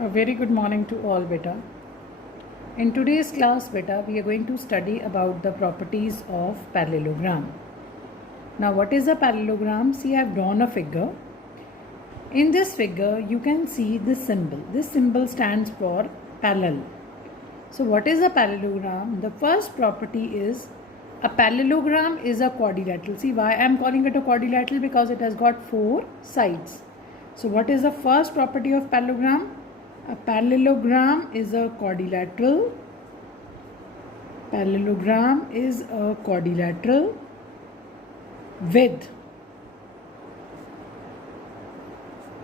A very good morning to all, beta. In today's class, beta, we are going to study about the properties of parallelogram. Now, what is a parallelogram? See, I have drawn a figure. In this figure, you can see this symbol. This symbol stands for parallel. So, what is a parallelogram? The first property is a parallelogram is a quadrilateral. See, why I am calling it a quadrilateral? Because it has got 4 sides. So, what is the first property of parallelogram? A parallelogram is a quadrilateral. Parallelogram is a quadrilateral with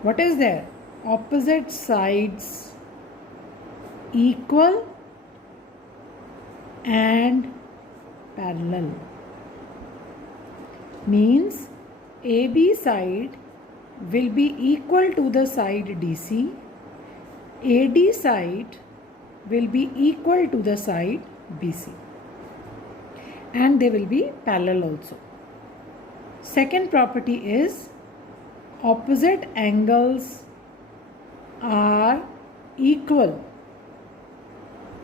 what is there? Opposite sides equal and parallel. Means AB side will be equal to the side DC. AD side will be equal to the side BC, and they will be parallel also. Second property is opposite angles are equal.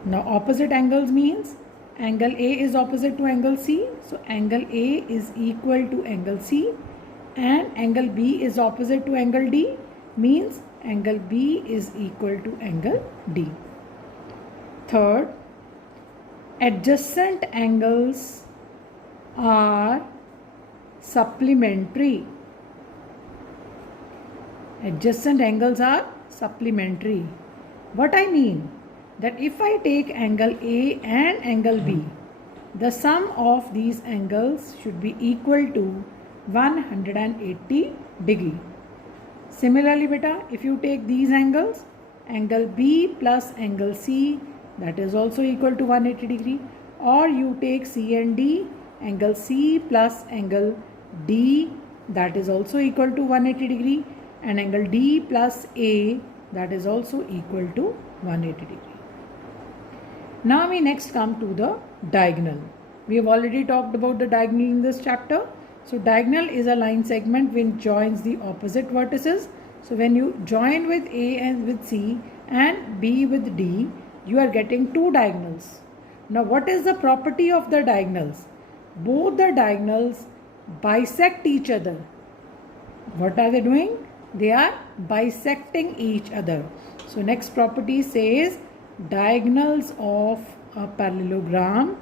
Now opposite angles means angle A is opposite to angle C, so angle A is equal to angle C, and angle B is opposite to angle D, means angle B is equal to angle D. Third, adjacent angles are supplementary. Adjacent angles are supplementary. What I mean? That if I take angle A and angle B, the sum of these angles should be equal to 180 degree. Similarly, beta, if you take these angles, angle B plus angle C, that is also equal to 180 degree, or you take C and D, angle C plus angle D, that is also equal to 180 degree, and angle D plus A, that is also equal to 180 degree. Now we next come to the diagonal. We have already talked about the diagonal in this chapter. So diagonal is a line segment which joins the opposite vertices. So when you join with A and with C and B with D, you are getting two diagonals. Now what is the property of the diagonals? Both the diagonals bisect each other. What are they doing? They are bisecting each other. So next property says diagonals of a parallelogram.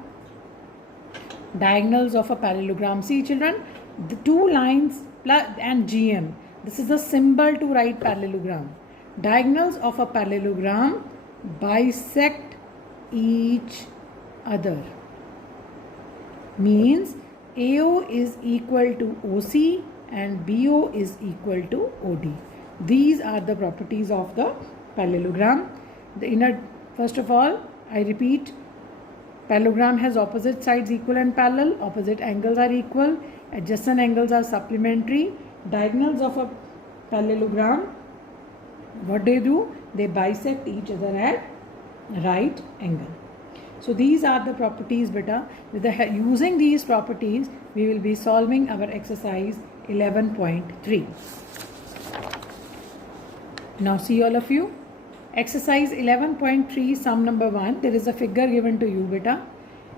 Diagonals of a parallelogram. See children, the two lines plus and GM. This is a symbol to write parallelogram. Diagonals of a parallelogram bisect each other. Means AO is equal to OC and BO is equal to OD. These are the properties of the parallelogram. First of all, I repeat, parallelogram has opposite sides equal and parallel, opposite angles are equal, adjacent angles are supplementary. Diagonals of a parallelogram, what they do? They bisect each other at right angle. So these are the properties, beta. Using these properties, we will be solving our exercise 11.3. Now see all of you. Exercise 11.3, sum number 1. There is a figure given to you, beta.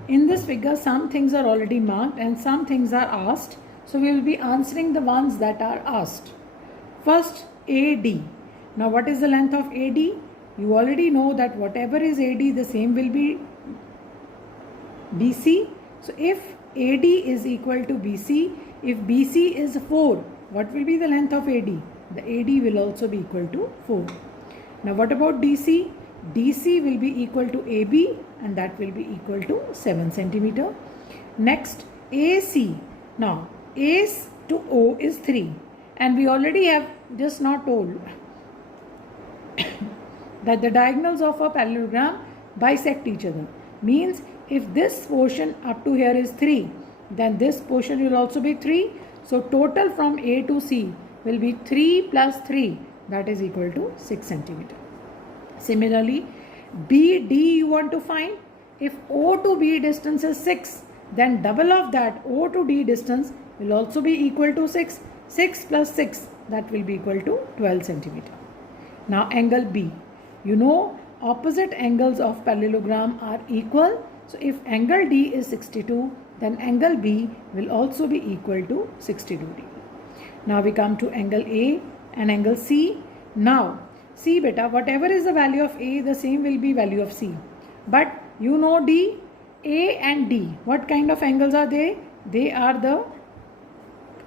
In this figure, some things are already marked and some things are asked. So we will be answering the ones that are asked. First, AD. Now what is the length of AD? You already know that whatever is AD, the same will be BC. So if AD is equal to BC, if BC is 4, what will be the length of AD? The AD will also be equal to 4. Now what about DC? DC will be equal to AB and that will be equal to 7 centimeter. Next, AC. Now A to O is 3 and we already have just now told that the diagonals of a parallelogram bisect each other. Means if this portion up to here is 3, then this portion will also be 3. So total from A to C will be 3 plus 3, that is equal to 6 centimeter. Similarly, BD you want to find. If O to B distance is 6, then double of that O to D distance will also be equal to 6. 6 plus 6, that will be equal to 12 centimeter. Now angle B. You know, opposite angles of parallelogram are equal. So if angle D is 62, then angle B will also be equal to 62 degree. Now we come to angle A and angle C. Now, see beta, whatever is the value of A, the same will be value of C. But you know D, A and D, what kind of angles are they? They are the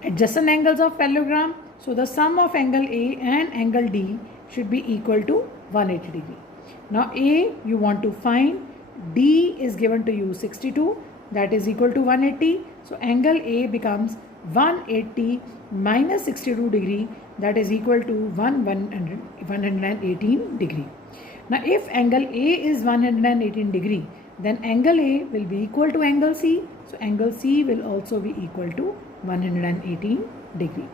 adjacent angles of parallelogram. So the sum of angle A and angle D should be equal to 180 degree. Now A you want to find, D is given to you 62, that is equal to 180. So angle A becomes 180 minus 62 degree, that is equal to 118 degree. Now if angle A is 118 degree, then angle A will be equal to angle C. So angle C will also be equal to 118 degree.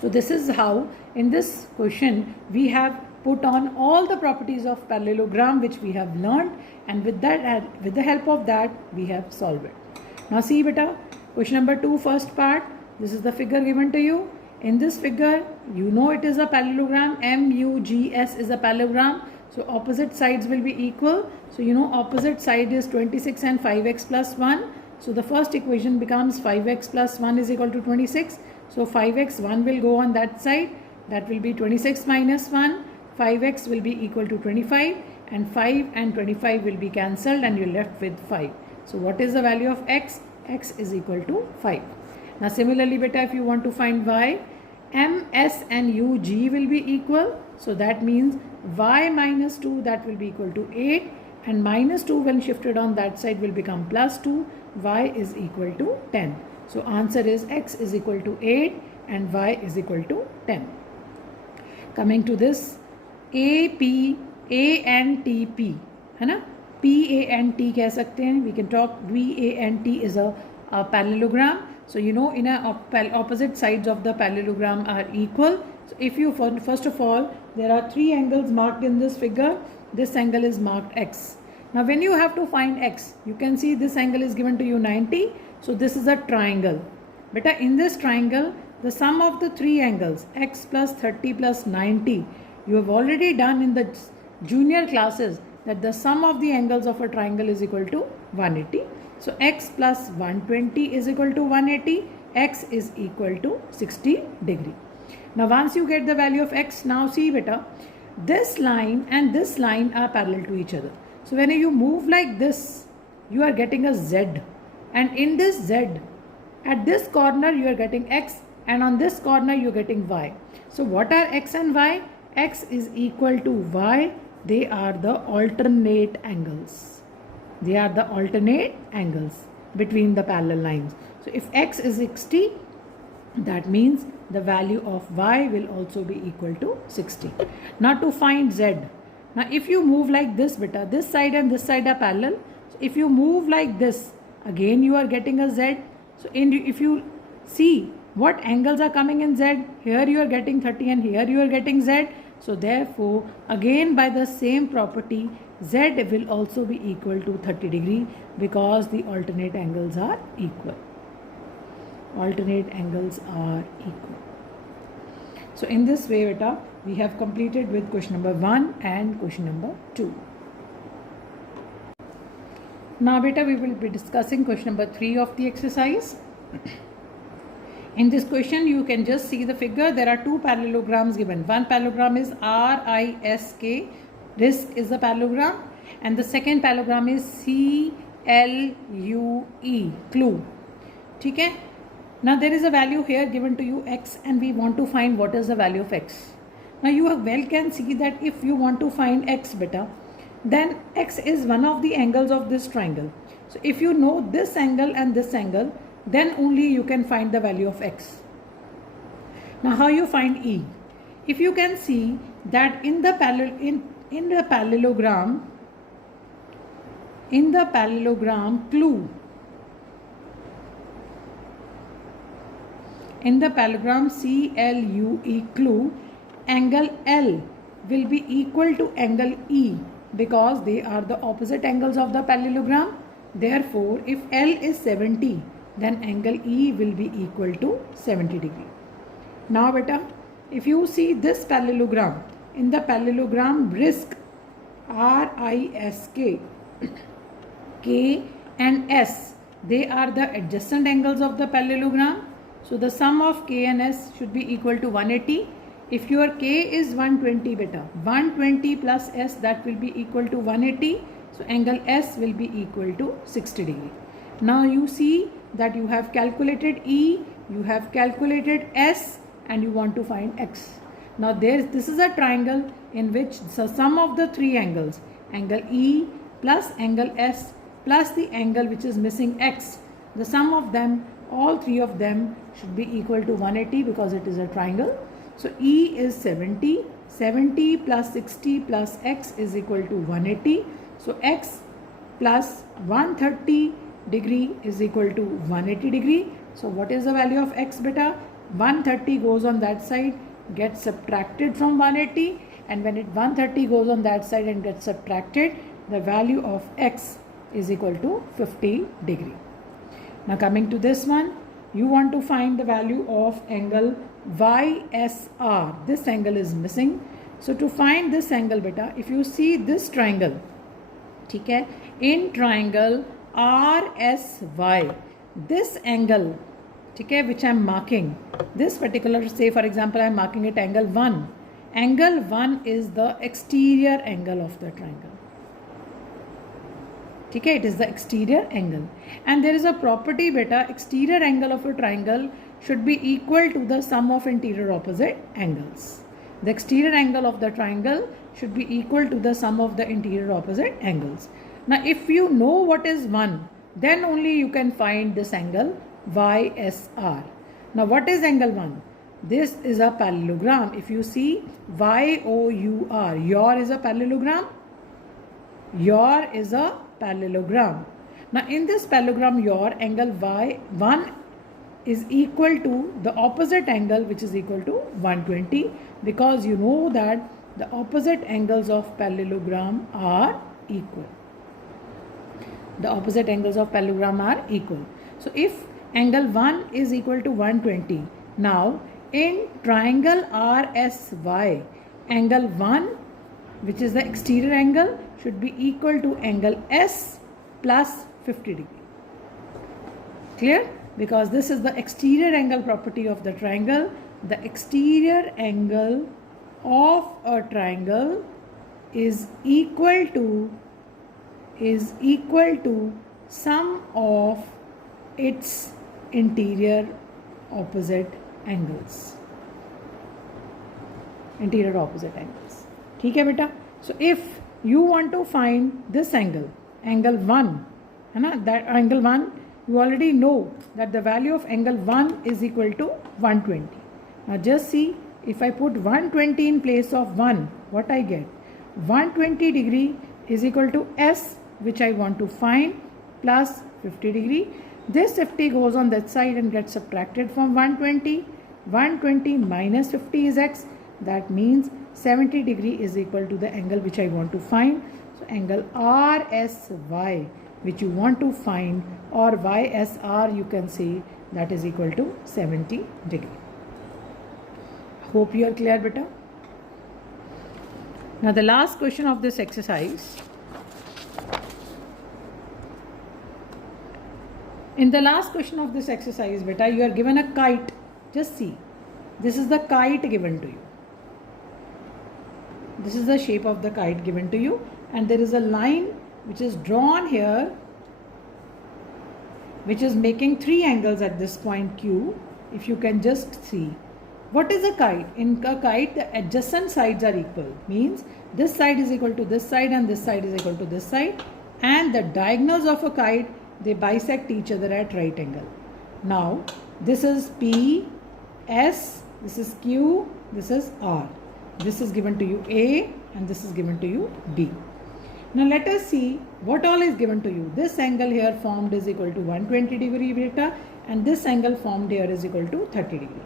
So this is how in this question we have put on all the properties of parallelogram which we have learned, and with the help of that we have solved it. Now see beta, question number 2, first part. This is the figure given to you. In this figure, you know it is a parallelogram. MUGS is a parallelogram. So opposite sides will be equal. So you know opposite side is 26 and 5x plus 1. So the first equation becomes 5x plus 1 is equal to 26. So 5x, 1 will go on that side. That will be 26 minus 1. 5x will be equal to 25. And 5 and 25 will be cancelled and you're left with 5. So what is the value of x? X is equal to 5. Now similarly beta, if you want to find y, M, S and U, G will be equal. So that means y minus 2, that will be equal to 8, and minus 2 when shifted on that side will become plus 2. Y is equal to 10. So answer is x is equal to 8 and y is equal to 10. Coming to this, AP, A and T, P, है ना? P, A and T कह सकते हैं. We can talk V, A and T is a parallelogram. So you know in a opposite sides of the parallelogram are equal. So if you first of all, there are 3 angles marked in this figure. This angle is marked x. Now when you have to find x, you can see this angle is given to you 90. So this is a triangle. Beta, in this triangle, the sum of the 3 angles, x plus 30 plus 90, you have already done in the junior classes that the sum of the angles of a triangle is equal to 180. So x plus 120 is equal to 180. X is equal to 60 degree. Now once you get the value of x, now see beta, this line and this line are parallel to each other. So when you move like this, you are getting a z, and in this z, at this corner you are getting x, and on this corner you are getting y. So what are x and y? X is equal to y. They are the alternate angles. They are the alternate angles between the parallel lines. So if x is 60, that means the value of y will also be equal to 60. Now to find z. Now if you move like this beta, this side and this side are parallel. So if you move like this, again you are getting a z. So if you see what angles are coming in z, here you are getting 30 and here you are getting z. So therefore again by the same property, z will also be equal to 30 degree because the alternate angles are equal. Alternate angles are equal. So in this way beta, we have completed with question number 1 and question number 2. Now beta, we will be discussing question number 3 of the exercise. In this question, you can just see the figure. There are 2 parallelograms given. One parallelogram is RISK. Risk is the parallelogram. And the second parallelogram is CLUE. Clue. Okay? Now there is a value here given to you x, and we want to find what is the value of x. Now you well can see that if you want to find x beta, then x is one of the angles of this triangle. So if you know this angle and this angle, then only you can find the value of x. Now how you find E? If you can see that in the parallelogram clue, in the parallelogram CLUE clue, angle L will be equal to angle E because they are the opposite angles of the parallelogram. Therefore, if L is 70, then angle E will be equal to 70 degree. Now beta, if you see this parallelogram, in the parallelogram RISK, RISK, K and S, they are the adjacent angles of the parallelogram. So the sum of K and S should be equal to 180. If your K is 120 beta, 120 plus S, that will be equal to 180. So angle S will be equal to 60 degree. Now you see that you have calculated E, you have calculated S, and you want to find X. Now this is a triangle in which the sum of the three angles, angle E plus angle S plus the angle which is missing X, the sum of them, all three of them should be equal to 180 because it is a triangle. So E is 70, 70 plus 60 plus X is equal to 180. So X plus 130 degree is equal to 180 degree. So what is the value of X beta? 130 goes on that side, gets subtracted from 180, and when 130 goes on that side and gets subtracted, the value of X is equal to 50 degree. Now coming to this one, you want to find the value of angle YSR. This angle is missing. So to find this angle beta, if you see this triangle, okay, in triangle RSY, this angle, okay, which I am marking, this particular, say for example I am marking it angle 1. Angle 1 is the exterior angle of the triangle. Okay, it is the exterior angle, and there is a property beta, exterior angle of a triangle should be equal to the sum of interior opposite angles. The exterior angle of the triangle should be equal to the sum of the interior opposite angles. Now if you know what is 1, then only you can find this angle YSR. Now what is angle 1? This is a parallelogram. If you see YOUR, your is a parallelogram, your is a parallelogram. Now in this parallelogram, your angle Y1 is equal to the opposite angle which is equal to 120, because you know that the opposite angles of parallelogram are equal. The opposite angles of parallelogram are equal. So if angle 1 is equal to 120, now in triangle RSY, angle 1, which is the exterior angle, should be equal to angle S plus 50 degree. Clear? Because this is the exterior angle property of the triangle. The exterior angle of a triangle is equal to sum of its interior opposite angles. Interior opposite angles. ठीक है बेटा? So if you want to find this angle, angle 1, है ना? That angle 1, you already know that the value of angle 1 is equal to 120. Now just see, if I put 120 in place of 1, what I get? 120 degree is equal to S, which I want to find, plus 50 degree. This 50 goes on that side and gets subtracted from 120. 120 minus 50 is X. That means 70 degree is equal to the angle which I want to find. So angle RSY, which you want to find, or YSR you can say, that is equal to 70 degree. Hope you are clear, beta. Now the last question of this exercise. In the last question of this exercise, beta, you are given a kite. Just see, this is the kite given to you. This is the shape of the kite given to you, and there is a line which is drawn here, which is making three angles at this point Q. If you can just see, what is a kite? In a kite, the adjacent sides are equal. Means this side is equal to this side and this side is equal to this side, and the diagonals of a kite, they bisect each other at right angle. Now this is P, S, this is Q, this is R. This is given to you A and this is given to you B. Now let us see what all is given to you. This angle here formed is equal to 120 degree beta, and this angle formed here is equal to 30 degree.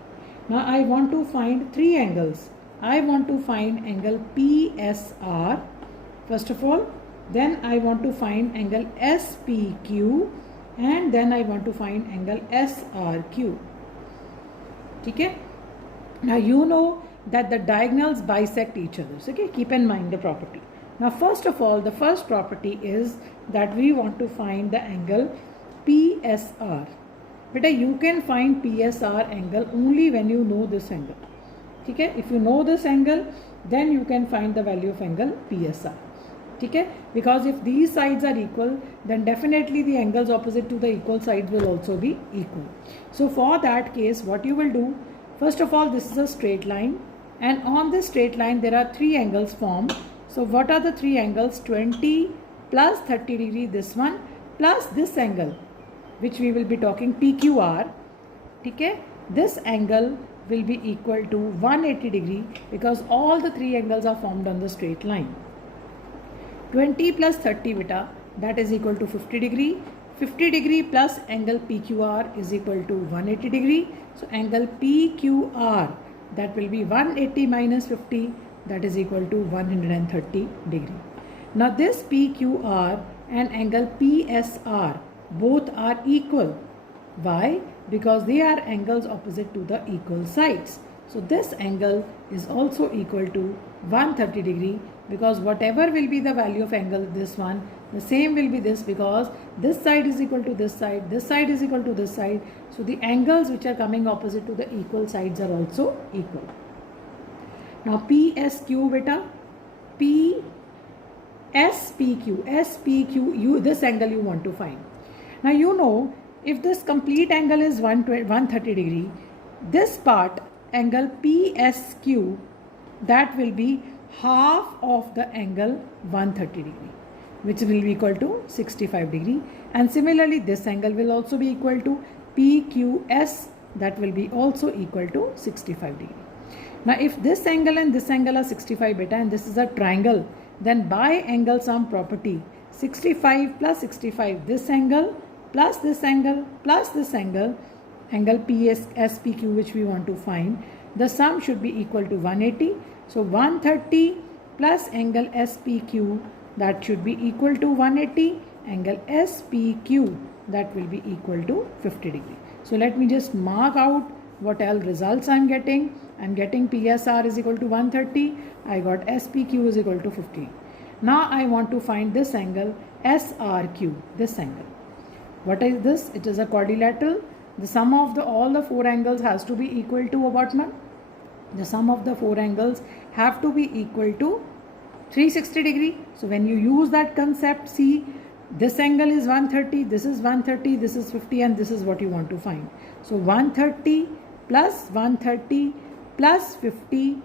Now I want to find three angles. I want to find angle PSR first of all, then I want to find angle SPQ, and then I want to find angle SRQ. Okay? Now you know that the diagonals bisect each other. So, okay, keep in mind the property. Now, first of all, the first property is that we want to find the angle PSR. Beta, you can find PSR angle only when you know this angle. Okay? If you know this angle, then you can find the value of angle PSR. Okay? Because if these sides are equal, then definitely the angles opposite to the equal sides will also be equal. So for that case, what you will do, first of all, this is a straight line, and on this straight line there are three angles formed. So what are the three angles? 20 plus 30 degree, this one, plus this angle which we will be talking PQR. Okay? This angle will be equal to 180 degree because all the three angles are formed on the straight line. 20 plus 30 beta, that is equal to 50 degree. 50 degree plus angle PQR is equal to 180 degree. So angle PQR, that will be 180 minus 50, that is equal to 130 degree. Now this PQR and angle PSR both are equal. Why? Because they are angles opposite to the equal sides. So this angle is also equal to 130 degree, because whatever will be the value of angle this one, the same will be this, because this side is equal to this side is equal to this side. So the angles which are coming opposite to the equal sides are also equal. Now PSQ beta, SPQ, this angle you want to find. Now you know, if this complete angle is 130 degree, this part angle PSQ, that will be half of the angle 130 degree, which will be equal to 65 degree. And similarly, this angle will also be equal to PQS, that will be also equal to 65 degree. Now if this angle and this angle are 65 beta and this is a triangle, then by angle sum property, 65 plus 65, this angle plus this angle plus this angle, angle SPQ which we want to find, the sum should be equal to 180. So 130 plus angle SPQ, that should be equal to 180. Angle SPQ, that will be equal to 50 degree. So let me just mark out what all results I am getting. I am getting PSR is equal to 130. I got SPQ is equal to 50. Now I want to find this angle SRQ, this angle. What is this? It is a quadrilateral. The sum of all the four angles has to be equal to what, ma'am? The sum of the four angles have to be equal to 360 degree. So when you use that concept, see, this angle is 130, this is 130, this is 50, and this is what you want to find. So 130 plus 130 plus 50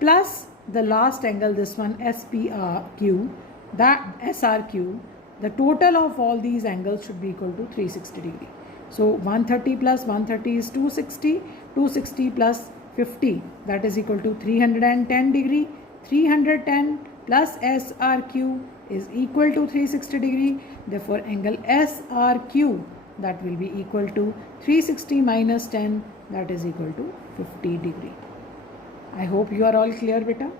plus the last angle, this one SPRQ, that SRQ, the total of all these angles should be equal to 360 degree. So 130 plus 130 is 260, 260 plus 50, that is equal to 310 degree. 310 plus SRQ is equal to 360 degree. Therefore angle SRQ, that will be equal to 360 minus 10, that is equal to 50 degree. I hope you are all clear, beta.